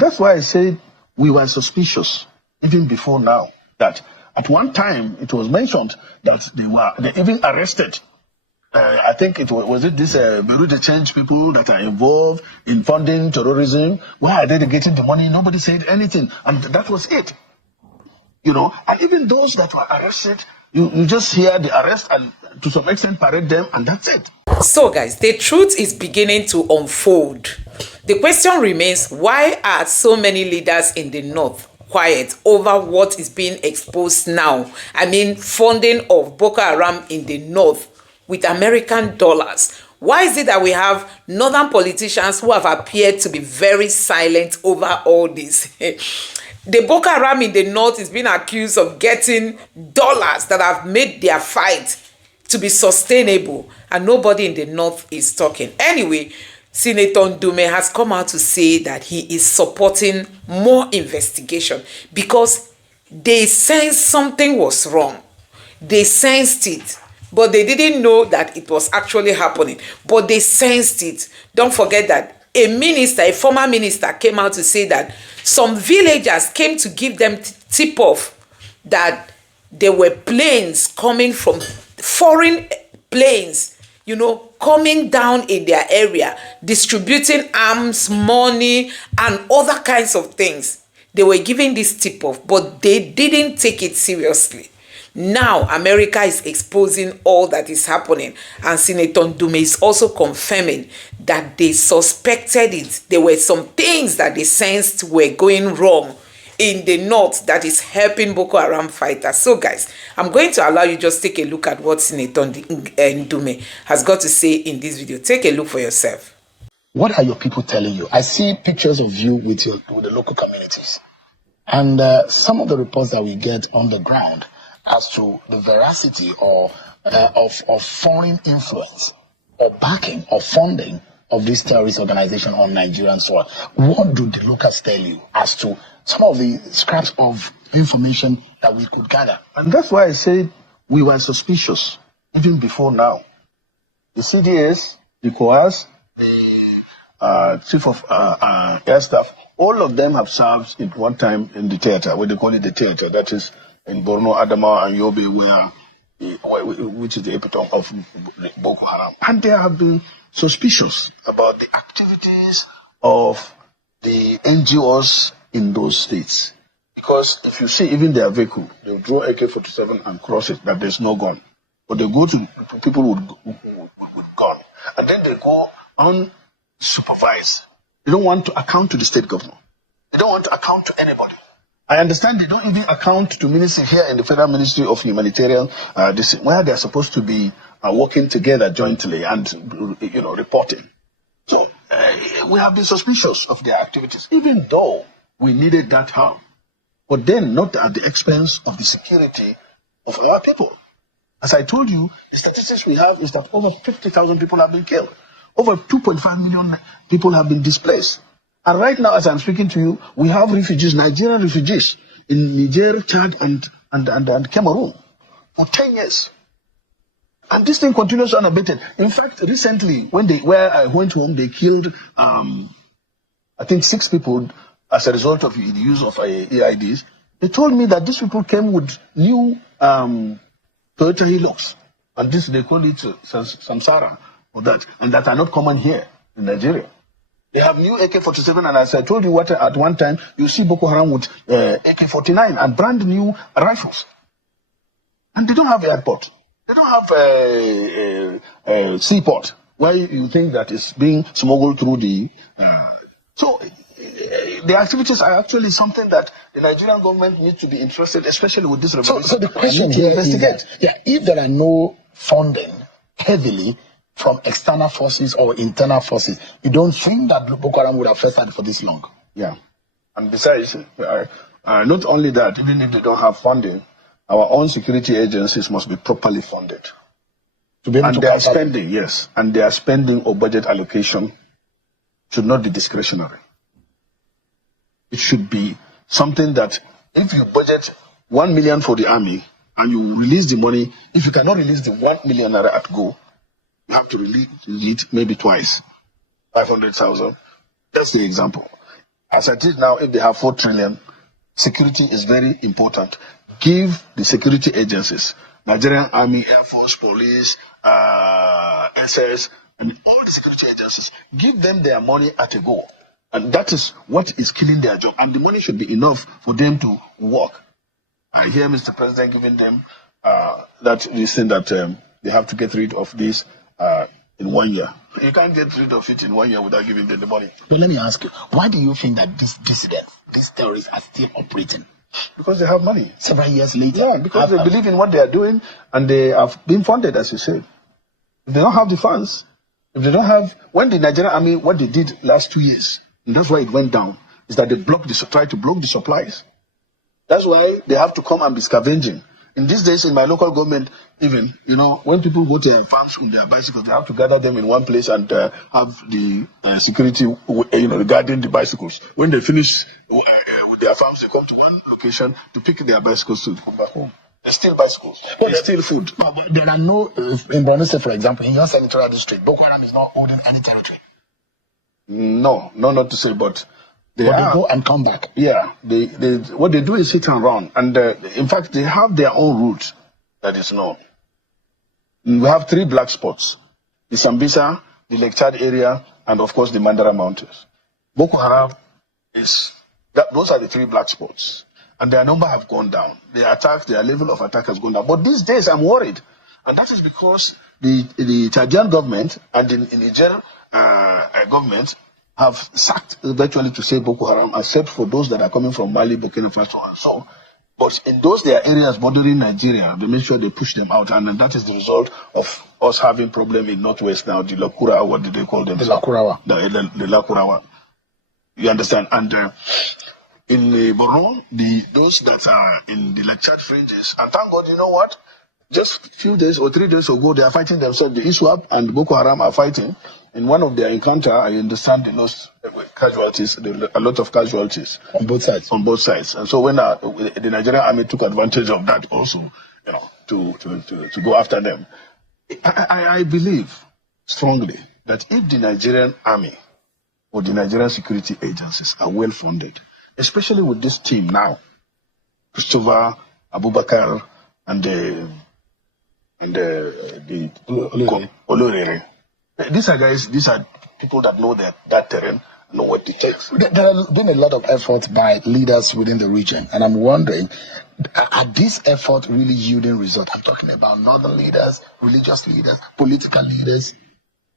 that's why I said we were suspicious even before now. That at one time it was mentioned that they even arrested. I think it was this Bureau de Change people that are involved in funding terrorism. Why are they getting the money? Nobody said anything, and that was it. And even those that were arrested, you just hear the arrest and to some extent parade them, and that's it. So guys, the truth is beginning to unfold. The question remains, why are so many leaders in the north quiet over what is being exposed now? I mean, funding of Boko Haram in the north with American dollars. Why is it that we have northern politicians who have appeared to be very silent over all this? The Boko Haram in the north is being accused of getting dollars that have made their fight to be sustainable, and nobody in the north is talking. Anyway, Senator Ndume has come out to say that he is supporting more investigation because they sensed something was wrong. They sensed it, but they didn't know that it was actually happening. But they sensed it. Don't forget that a former minister came out to say that some villagers came to give them tip-off that there were planes coming from foreign planes, coming down in their area, distributing arms, money, and other kinds of things. They were giving this tip-off, but they didn't take it seriously. Now, America is exposing all that is happening, and Senator Ndume is also confirming that they suspected it. There were some things that they sensed were going wrong in the north that is helping Boko Haram fighters. So guys, I'm going to allow you just take a look at what Senator Ndume has got to say in this video. Take a look for yourself. What are your people telling you? I see pictures of you with the local communities. And some of the reports that we get on the ground as to the veracity of foreign influence or backing or funding of this terrorist organization on Nigerian soil. What do the locals tell you as to some of the scraps of information that we could gather? And that's why I said we were suspicious even before now. The CDS, the COAS, the Chief of Air Staff, all of them have served at one time in the theater, what they call it the theater, that is in Borno, Adamawa, and Yobe, which is the epitome of Boko Haram. And they have been suspicious about the activities of the NGOs in those states. Because if you see even their vehicle, they'll draw AK-47 and cross it, that there's no gun. But they go to people with gun. And then they go unsupervised. They don't want to account to the state government. They don't want to account to anybody. I understand they don't even account to ministry here in the Federal Ministry of Humanitarian, where they're supposed to be working together jointly and, reporting. So we have been suspicious of their activities, even though we needed that help. But then not at the expense of the security of our people. As I told you, the statistics we have is that over 50,000 people have been killed. Over 2.5 million people have been displaced. And right now, as I'm speaking to you, we have refugees, Nigerian refugees, in Niger, Chad, and Cameroon for 10 years. And this thing continues unabated. In fact, recently, where I went home, they killed, I think 6 people as a result of the use of EIDs. They told me that these people came with new Toyota Hilux. And this, they call it Samsara, or that, and that are not common here in Nigeria. They have new AK-47, and as I told you, at one time, you see Boko Haram with AK-49 and brand new rifles. And they don't have airport. They don't have a seaport where you think that it's being smuggled through the... So the activities are actually something that the Nigerian government needs to be interested, especially with this revolution. So the question here is that, if there are no funding heavily from external forces or internal forces, you don't think that Boko Haram would have festered for this long? Yeah. And besides, not only that, even if they don't have funding, our own security agencies must be properly funded. And their spending, yes, and their spending or budget allocation should not be discretionary. It should be something that if you budget 1 million for the army and you release the money, if you cannot release the 1 million naira at go, you have to release it maybe twice, 500,000. That's the example. As it is now, if they have 4 trillion, security is very important. Give the security agencies, Nigerian Army, Air Force, Police, SS, and all the security agencies, give them their money at a go. And that is what is killing their job. And the money should be enough for them to work. I hear Mr. President giving them this thing that they have to get rid of this in 1 year. You can't get rid of it in 1 year without giving them the money. But let me ask you, why do you think that these dissidents, these terrorists are still operating? Because they have money. Several years later. Yeah, because they believe in what they are doing and they have been funded, as you said. If they don't have the funds, if they don't have, when the Nigerian Army, what they did last 2 years, and that's why it went down, is that they tried to block the supplies. That's why they have to come and be scavenging. In these days, in my local government, even, when people go to their farms with their bicycles, they have to gather them in one place and have the security, regarding the bicycles. When they finish with their farms, they come to one location to pick their bicycles to come back home. They steal bicycles. They steal food. But there are no, in Borno State, for example, in your senatorial district, Boko Haram is not holding any territory. No, not to say, but they go and come back. Yeah, they what they do is hit and run, and in fact they have their own route that is known. We have 3 black spots: the Sambisa, the Lake Chad area, and of course the Mandara Mountains. Boko Haram those are the 3 black spots, and their number have gone down. Their level of attack has gone down. But these days I'm worried, and that is because the Chadian government and the Niger government have sacked virtually to say Boko Haram, except for those that are coming from Mali, Burkina Faso, and so. But in their areas bordering Nigeria, they make sure they push them out, and that is the result of us having problem in Northwest now. The Lakura, what did they call them? The Lakurawa. The Lakurawa. You understand? And in Borno, those that are in the Lake Chad fringes, and thank God, you know what? Just a few days or 3 days ago, they are fighting themselves. The ISWAP and Boko Haram are fighting. In one of their encounter, I understand they lost casualties, a lot of casualties. On both sides. On both sides. And so when the Nigerian army took advantage of that also, to go after them. I believe strongly that if the Nigerian army or the Nigerian security agencies are well funded, especially with this team now, Christopher, Abubakar, and the Olorere. These are people that know that terrain, know what it takes. There has been a lot of efforts by leaders within the region, and I'm wondering, are these efforts really yielding results? I'm talking about northern leaders, religious leaders, political leaders.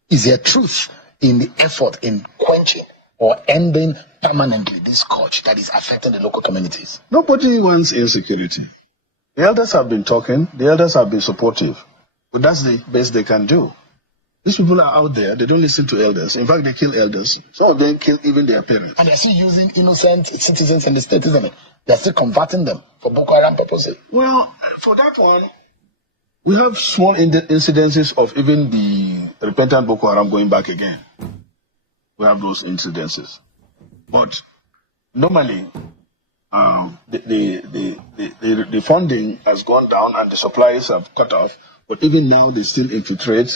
Is there truth in the effort in quenching or ending permanently this scourge that is affecting the local communities? Nobody wants insecurity. The elders have been talking, the elders have been supportive, but that's the best they can do. These people are out there, they don't listen to elders. In fact, they kill elders. Some of them kill even their parents. And they're still using innocent citizens in the state, isn't it? They're still converting them for Boko Haram purposes. Well, for that one, we have small incidences of even the repentant Boko Haram going back again. We have those incidences. But normally, the funding has gone down and the supplies have cut off. But even now, they still infiltrate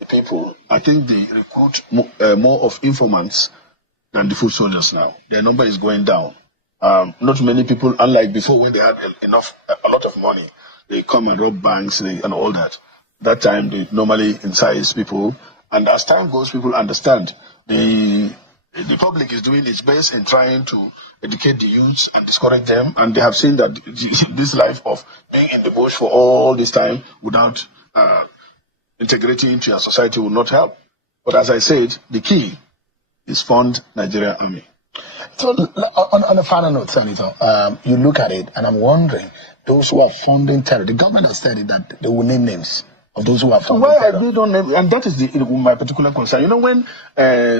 the people. I think they recruit more of informants than the foot soldiers now. Their number is going down. Not many people, unlike before when they had a lot of money, they come and rob banks and all that. That time they normally incise people, and as time goes, people understand the public is doing its best in trying to educate the youths and discourage them, and they have seen that this life of being in the bush for all this time without integrating into your society will not help. But as I said, the key is fund Nigerian Army. So on a final note, Senator, you look at it, and I'm wondering, those who are funding terror, the government has said that they will name names of those who are funding terror. So why I don't name, and that is my particular concern. You know, when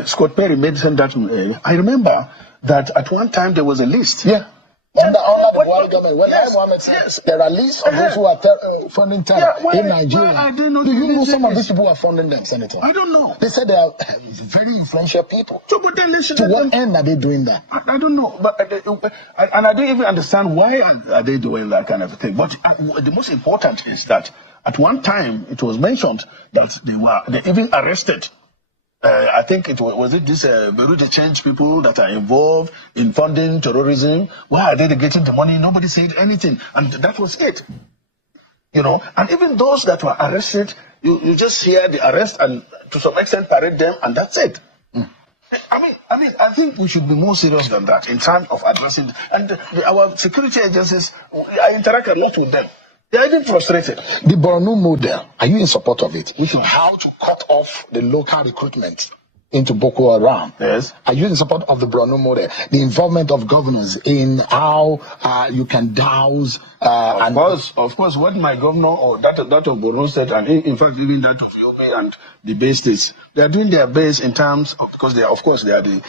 Scott Perry sent that to I remember that at one time there was a list. Yeah. Under the Buhari government, when Mohammed says there are lists of those who are funding terror in Nigeria. Do you know some of these people who are funding them, Senator? I don't know. They said they are very influential people. So, but then to what end are they doing that? I don't know. But and I don't even understand why are they doing that kind of a thing. But the most important is that at one time it was mentioned that they even arrested I think it was it this Beirut Change people that are involved in funding terrorism. Why are they getting the money? Nobody said anything, and that was it. And even those that were arrested, you just hear the arrest and to some extent parade them, and that's it. I think we should be more serious than that in terms of addressing. And our security agencies, I interact a lot with them. They are even frustrated. The Borno model, are you in support of it? How to cut off the local recruitment into Boko Haram? Yes. Are you in support of the Borno model? The involvement of governors in how you can douse. Of course, what my governor or that of Borno said, and in fact even that of Yobe and the Bay States, they are doing their best in terms of, because they are the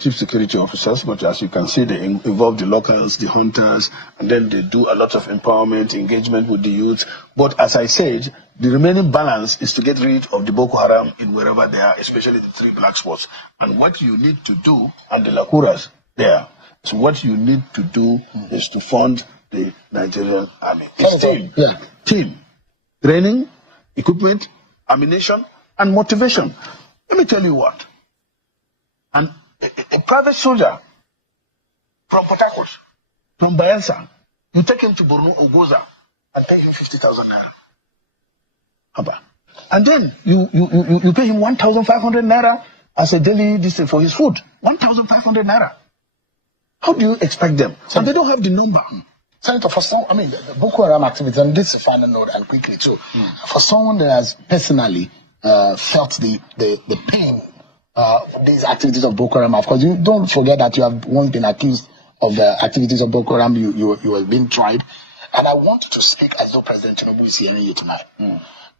chief security officers, but as you can see, they involve the locals, the hunters, and then they do a lot of empowerment, engagement with the youth. But as I said, the remaining balance is to get rid of the Boko Haram in wherever they are, especially the 3 black spots. And what you need to do, and the Lakuras there, so what you need to do is to fund the Nigerian army. It's team, training, equipment, ammunition, and motivation. Let me tell you what. And a private soldier from Port Harcourt, from Bayelsa, you take him to Borno or Goza and pay him 50,000 naira. Haba. And then you pay him 1,500 naira as a daily distance for his food. 1,500 naira. How do you expect them? And they don't have the number. Senator, for some, the Boko Haram activities, and this is a final note and quickly too, for someone that has personally felt the pain of these activities of Boko Haram, of course, you don't forget that you have once been accused of the activities of Boko Haram, you have been tried. And I want to speak as though President Tinubu is hearing you tonight.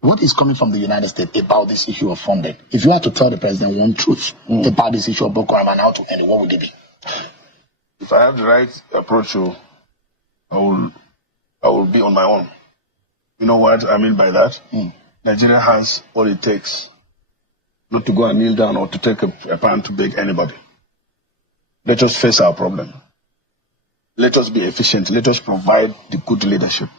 What is coming from the United States about this issue of funding? If you had to tell the president one truth about this issue of Boko Haram and how to end it, what would it be? If I have the right approach, I will be on my own. You know what I mean by that? Nigeria has all it takes not to go and kneel down or to take a pan to beg anybody. Let us face our problem. Let us be efficient. Let us provide the good leadership.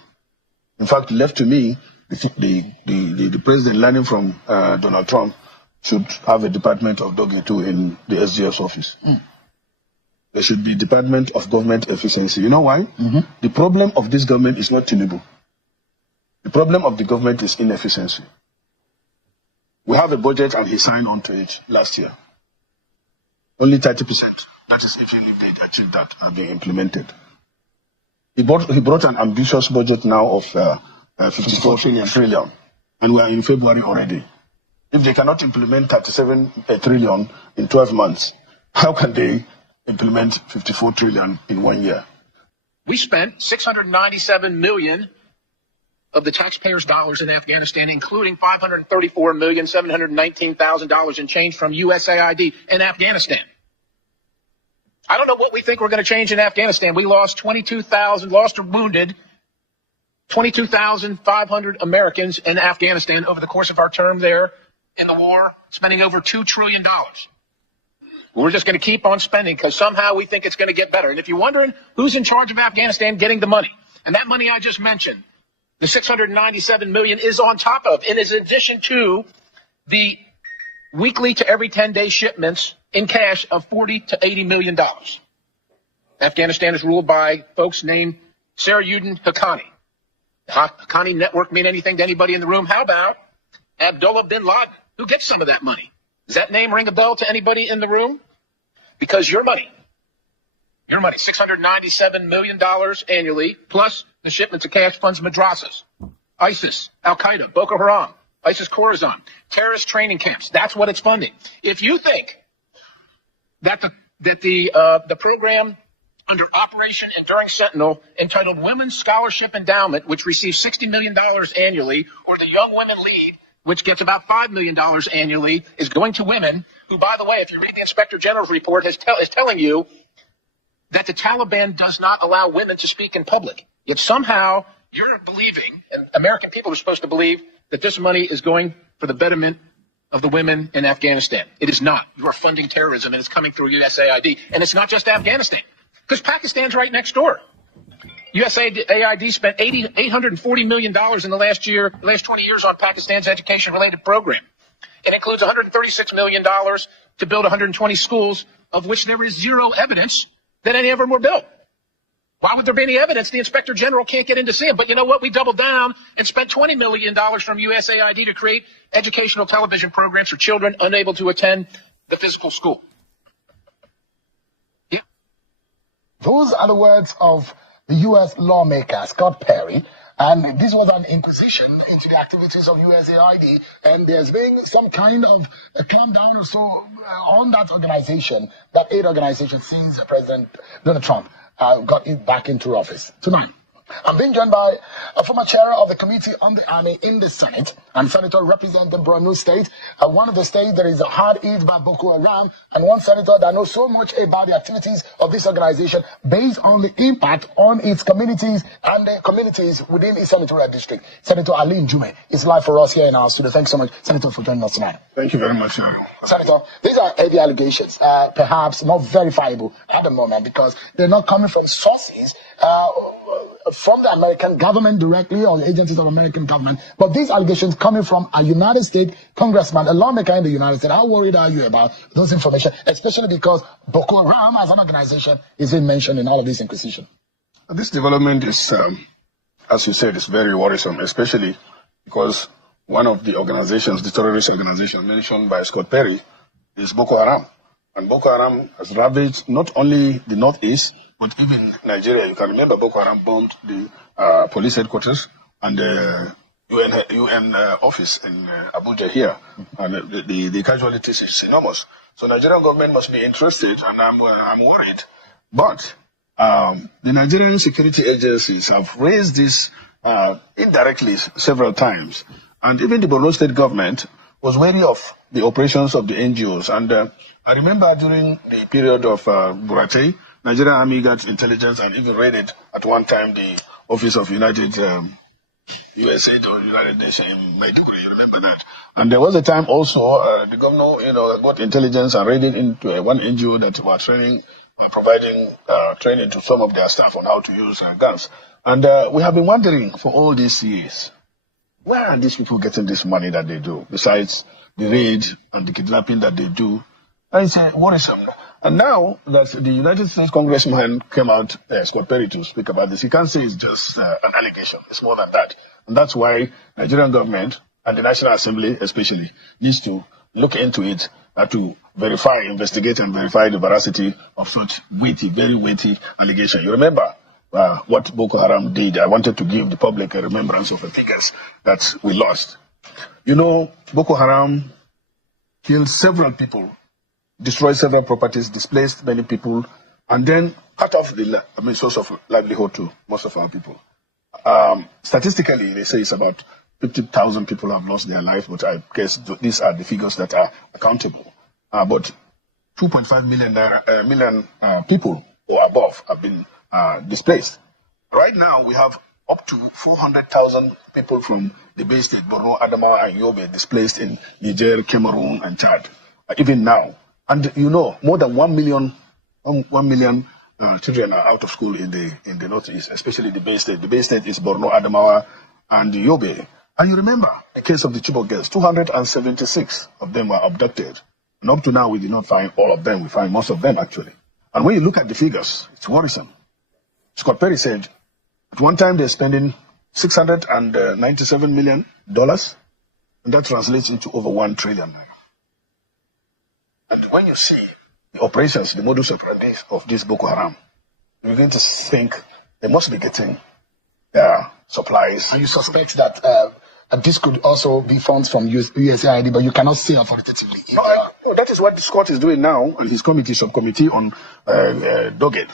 In fact, left to me, the president, learning from Donald Trump, should have a department of Dog too in the SGF's office. There should be Department of Government Efficiency. You know why? The problem of this government is not Tinubu. The problem of the government is inefficiency. We have a budget and he signed on to it last year. Only 30%. That is if they achieve that and they implemented. He brought an ambitious budget now of 54 trillion. And we are in February already. If they cannot implement 37 trillion in 12 months, how can they implement 54 trillion in 1 year? We spent $697 million of the taxpayers' dollars in Afghanistan, including $534,719,000 in change from USAID in Afghanistan. I don't know what we think we're going to change in Afghanistan. We lost 22,000, lost or wounded 22,500 Americans in Afghanistan over the course of our term there in the war, spending over $2 trillion. We're just going to keep on spending because somehow we think it's going to get better. And if you're wondering who's in charge of Afghanistan getting the money, and that money I just mentioned, the $697 million is on top of, and is in addition to the weekly to every 10-day shipments in cash of $40 to $80 million. Afghanistan is ruled by folks named Sarayuddin Haqqani. Haqqani network mean anything to anybody in the room? How about Abdullah bin Laden? Who gets some of that money? Does that name ring a bell to anybody in the room? Because your money, $697 million annually, plus the shipments of cash funds madrasas, ISIS, Al-Qaeda, Boko Haram, ISIS Khorasan, terrorist training camps. That's what it's funding. If you think that the program under Operation Enduring Sentinel, entitled Women's Scholarship Endowment, which receives $60 million annually, or the Young Women Lead, which gets about $5 million annually, is going to women who, by the way, if you read the Inspector General's report, is telling you that the Taliban does not allow women to speak in public. Yet somehow you're believing, and American people are supposed to believe, that this money is going for the betterment of the women in Afghanistan. It is not. You are funding terrorism, and it's coming through USAID. And it's not just Afghanistan, because Pakistan's right next door. USAID spent $840 million in the last 20 years on Pakistan's education-related program. It includes $136 million to build 120 schools, of which there is zero evidence that any of them were built. Why would there be any evidence? The inspector general can't get in to see them. But you know what? We doubled down and spent $20 million from USAID to create educational television programs for children unable to attend the physical school. Yeah. Those are the words of the U.S. lawmaker, Scott Perry. And this was an inquisition into the activities of USAID, and there's been some kind of a clampdown or so on that organization, that aid organization, since President Donald Trump got it back into office. Tonight, I'm being joined by a former chair of the Committee on the Army in the Senate and senator representing Borno State, one of the states that is hard hit by Boko Haram, and one senator that knows so much about the activities of this organization based on the impact on its communities and the communities within its senatorial district. Senator Ndume is live for us here in our studio. Thanks so much, Senator, for joining us tonight. Thank you very much. Senator, these are heavy allegations, perhaps not verifiable at the moment because they're not coming from sources from the American government directly or the agencies of American government, but these allegations coming from a United States congressman, a lawmaker in the United States. How worried are you about those information, especially because Boko Haram as an organization is mentioned in all of this inquisition? This development is, as you said, is very worrisome, especially because one of the organizations, the terrorist organization mentioned by Scott Perry, is Boko Haram. And Boko Haram has ravaged not only the Northeast, but even Nigeria. You can remember Boko Haram bombed the police headquarters and the UN office in Abuja here. And the casualties is enormous. So Nigerian government must be interested, and I'm worried. But the Nigerian security agencies have raised this indirectly several times. And even the Borno State government was wary of the operations of the NGOs. And I remember during the period of Buratai, Nigerian Army got intelligence and even raided at one time the office of United USAID or United Nations in Maiduguri. You remember that? And there was a time also the governor, got intelligence and raided into one NGO that were providing training to some of their staff on how to use guns. And we have been wondering for all these years, where are these people getting this money that they do, besides the raid and the kidnapping that they do? And it's worrisome. And now that the United States congressman came out, Scott Perry, to speak about this, he can't say it's just an allegation. It's more than that. And that's why Nigerian government and the National Assembly especially needs to look into it to verify, investigate and verify the veracity of such weighty, very weighty allegation. You remember what Boko Haram did. I wanted to give the public a remembrance of the figures that we lost. Boko Haram killed several people, destroyed several properties, displaced many people, and then cut off the source of livelihood to most of our people. Statistically, they say it's about 50,000 people have lost their life, but I guess these are the figures that are accountable. But 2.5 million people or above have been displaced. Right now, we have up to 400,000 people from the Bay State, Borno, Adamawa, and Yobe displaced in Niger, Cameroon, and Chad. Even now. And more than 1 million children are out of school in the Northeast, especially the Bay State. The Bay State is Borno, Adamawa, and Yobe. And you remember the case of the Chibok girls. 276 of them were abducted. And up to now, we did not find all of them. We find most of them, actually. And when you look at the figures, it's worrisome. Scott Perry said, at one time, they're spending $697 million, and that translates into over 1 trillion naira. And when you see the operations, the modus operandi of this Boko Haram, you're going to think they must be getting their supplies. And you suspect that this could also be funds from USAID, but you cannot say authoritatively. No, that is what Scott is doing now, and his subcommittee on DOGED,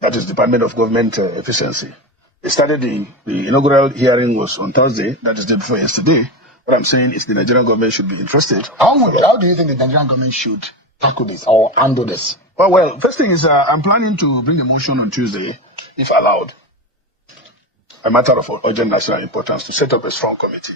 that is Department of Government Efficiency. They started the inaugural hearing was on Thursday, that is the day before yesterday. What I'm saying is the Nigerian government should be interested. How do you think the Nigerian government should tackle this or handle this? Well, first thing is I'm planning to bring a motion on Tuesday, if allowed, a matter of urgent national importance, to set up a strong committee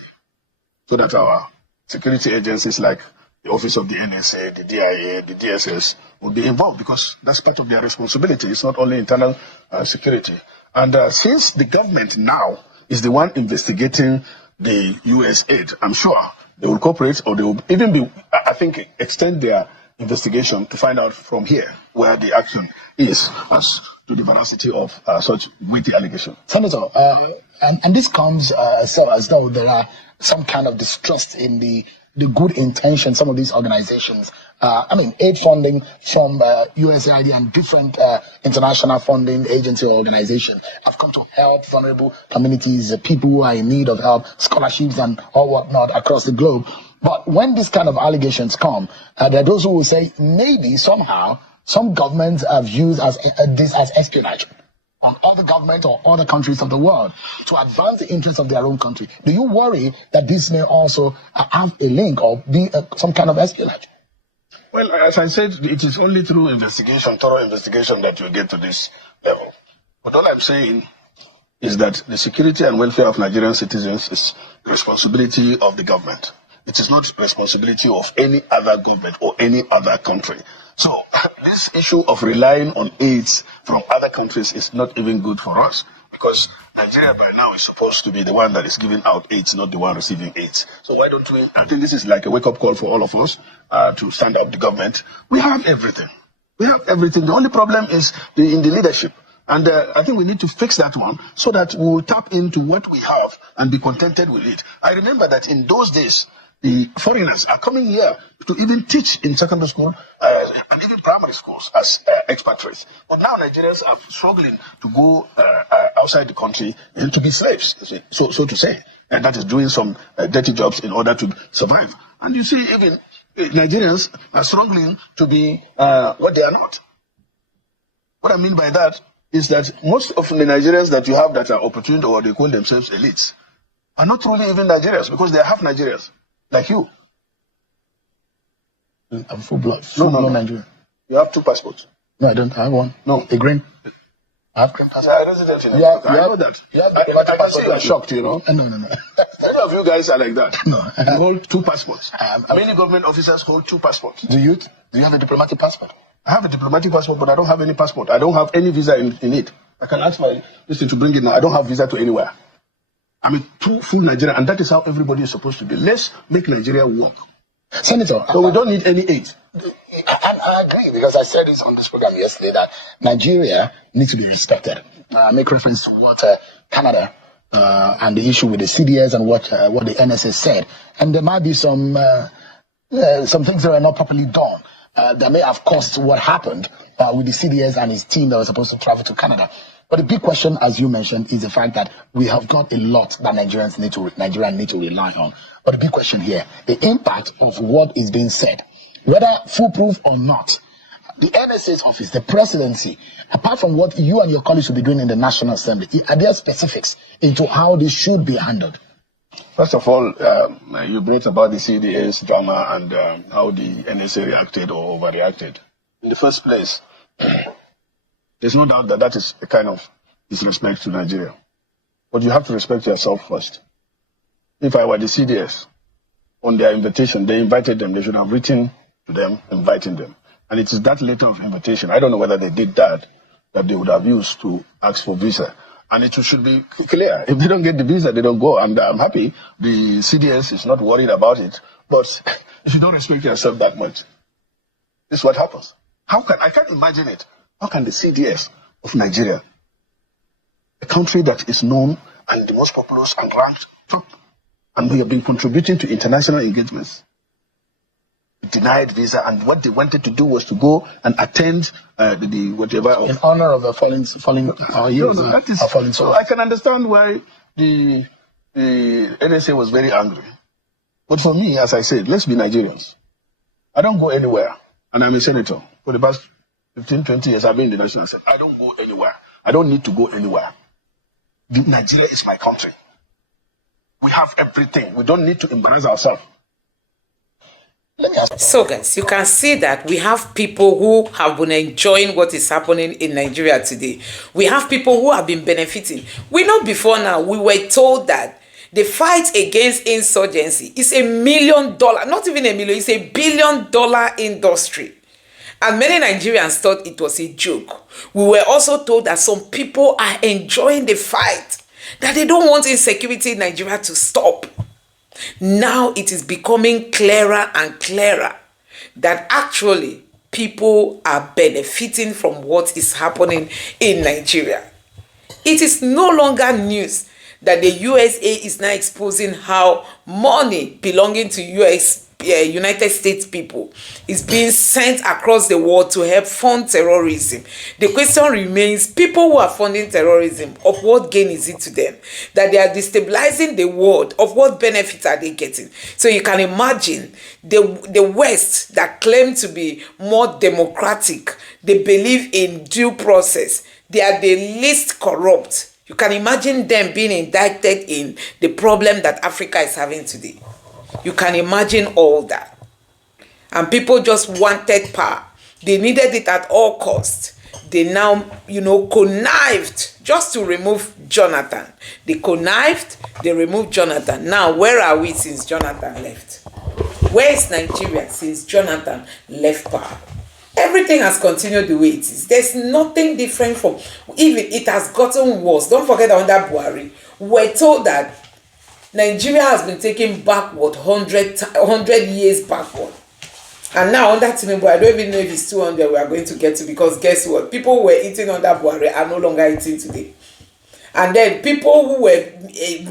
so that our security agencies like the Office of the NSA, the DIA, the DSS will be involved because that's part of their responsibility. It's not only internal security. And since the government now is the one investigating the US aid, I'm sure they will cooperate, or they will even be, I think, extend their investigation to find out from here where the action is as to the veracity of such weighty allegation. Senator, and this comes so as though there are some kind of distrust in the good intention some of these organizations. Aid funding from USAID and different international funding agency or organization have come to help vulnerable communities, people who are in need of help, scholarships and all whatnot across the globe. But when these kind of allegations come, there are those who will say maybe somehow some governments have used this as espionage on other governments or other countries of the world to advance the interests of their own country. Do you worry that this may also have a link or be some kind of espionage? Well, as I said, it is only through investigation, thorough investigation, that you get to this level. But all I'm saying is that the security and welfare of Nigerian citizens is the responsibility of the government. It is not the responsibility of any other government or any other country. So this issue of relying on aids from other countries is not even good for us, because Nigeria by now is supposed to be the one that is giving out aids, not the one receiving aids. So why don't we, I think this is like a wake-up call for all of us to stand up the government. We have everything. We have everything. The only problem is in the leadership. And I think we need to fix that one so that we will tap into what we have and be contented with it. I remember that in those days, the foreigners are coming here to even teach in secondary school and even primary schools as expatriates. But now Nigerians are struggling to go outside the country and to be slaves, so to say. And that is doing some dirty jobs in order to survive. And you see, even Nigerians are struggling to be what they are not. What I mean by that is that most of the Nigerians that you have that are opportune or they call themselves elites are not truly even Nigerians, because they are half Nigerians. Like you. I'm full blood. No, Nigerian. You have 2 passports. No, I don't. I have one. No. A green. I have green passport. Yeah, I resident in Nigeria. I know that. I can see you are shocked, you know. No. Many of you guys are like that. No. You hold 2 passports. Many government officers hold 2 passports. Do you have a diplomatic passport? I have a diplomatic passport, but I don't have any passport. I don't have any visa in it. I can ask my listener to bring it now. I don't have visa to anywhere. I'm a true full Nigerian, and that is how everybody is supposed to be. Let's make Nigeria work. Senator, so we don't need any aid. I agree, because I said this on this program yesterday that Nigeria needs to be respected. I make reference to what Canada and the issue with the CDS and what the NSA said. And there might be some things that are not properly done that may have caused what happened with the CDS and his team that was supposed to travel to Canada. But the big question, as you mentioned, is the fact that we have got a lot that Nigeria need to rely on. But the big question here, the impact of what is being said, whether foolproof or not, the NSA's office, the presidency, apart from what you and your colleagues will be doing in the National Assembly, are there specifics into how this should be handled? First of all, you brought about the CDS drama and how the NSA reacted or overreacted. In the first place, there's no doubt that is a kind of disrespect to Nigeria. But you have to respect yourself first. If I were the CDS, on their invitation, they invited them. They should have written to them, inviting them. And it is that letter of invitation, I don't know whether they did that they would have used to ask for visa. And it should be clear. If they don't get the visa, they don't go. And I'm happy the CDS is not worried about it. But if you don't respect yourself that much, this is what happens. I can't imagine it. How can the CDS of Nigeria, a country that is known and the most populous and ranked top, and we have been contributing to international engagements, denied visa, and what they wanted to do was to go and attend the whatever in honor of the falling years. So I can understand why the NSA was very angry. But for me, as I said, let's be Nigerians. I don't go anywhere, and I'm a senator. For the past 15, 20 years, I've been in the National Assembly. I don't go anywhere. I don't need to go anywhere. Nigeria is my country. We have everything. We don't need to embarrass ourselves. So guys, you can see that we have people who have been enjoying what is happening in Nigeria today. We have people who have been benefiting. We know before now, we were told that the fight against insurgency is $1 million, not even $1 million, it's $1 billion industry. And many Nigerians thought it was a joke. We were also told that some people are enjoying the fight, that they don't want insecurity in Nigeria to stop. Now it is becoming clearer and clearer that actually people are benefiting from what is happening in Nigeria. It is no longer news that the USA is now exposing how money belonging to United States people is being sent across the world to help fund terrorism. The question remains, people who are funding terrorism, of what gain is it to them? That they are destabilizing the world, of what benefits are they getting? So you can imagine the West that claim to be more democratic, they believe in due process, they are the least corrupt. You can imagine them being indicted in the problem that Africa is having today. You can imagine all that. And people just wanted power. They needed it at all costs. They now, connived just to remove Jonathan. They connived, they removed Jonathan. Now, where are we since Jonathan left? Where is Nigeria since Jonathan left power? Everything has continued the way it is. There's nothing different from, even it has gotten worse. Don't forget that under Buhari, we're told that Nigeria has been taken backward 100 years backward. And now under Tinubu, I don't even know if it's 200 we are going to get to, because guess what? People who were eating under Buhari are no longer eating today. And then people who were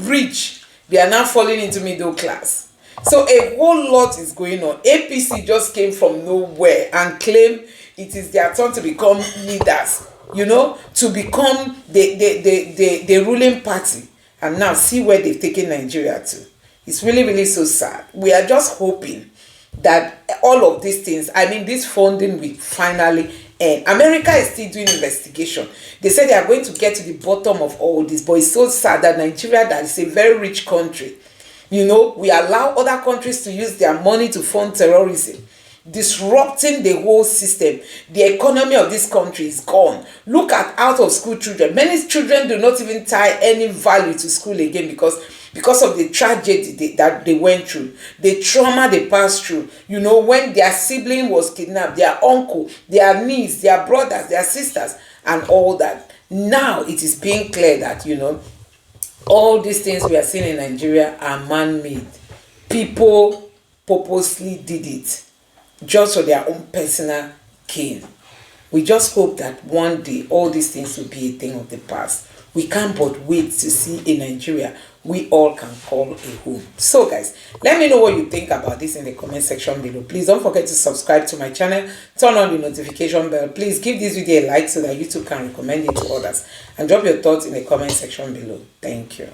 rich, they are now falling into middle class. So a whole lot is going on. APC just came from nowhere and claimed it is their turn to become leaders, to become the ruling party. And now see where they've taken Nigeria to. It's really, really so sad. We are just hoping that all of these things, this funding will finally end. America is still doing investigation. They say they are going to get to the bottom of all this, but it's so sad that Nigeria, that is a very rich country, we allow other countries to use their money to fund terrorism, disrupting the whole system. The economy of this country is gone. Look at out of school children. Many children do not even tie any value to school again because of the tragedy that they went through, the trauma they passed through. When their sibling was kidnapped, their uncle, their niece, their brothers, their sisters, and all that. Now it is being clear that all these things we are seeing in Nigeria are man-made. People purposely did it just for their own personal gain. We just hope that one day all these things will be a thing of the past. We can't but wait to see a Nigeria we all can call a home. So guys, let me know what you think about this in the comment section below. Please don't forget to subscribe to my channel, turn on the notification bell. Please give this video a like so that YouTube can recommend it to others, and drop your thoughts in the comment section below. Thank you.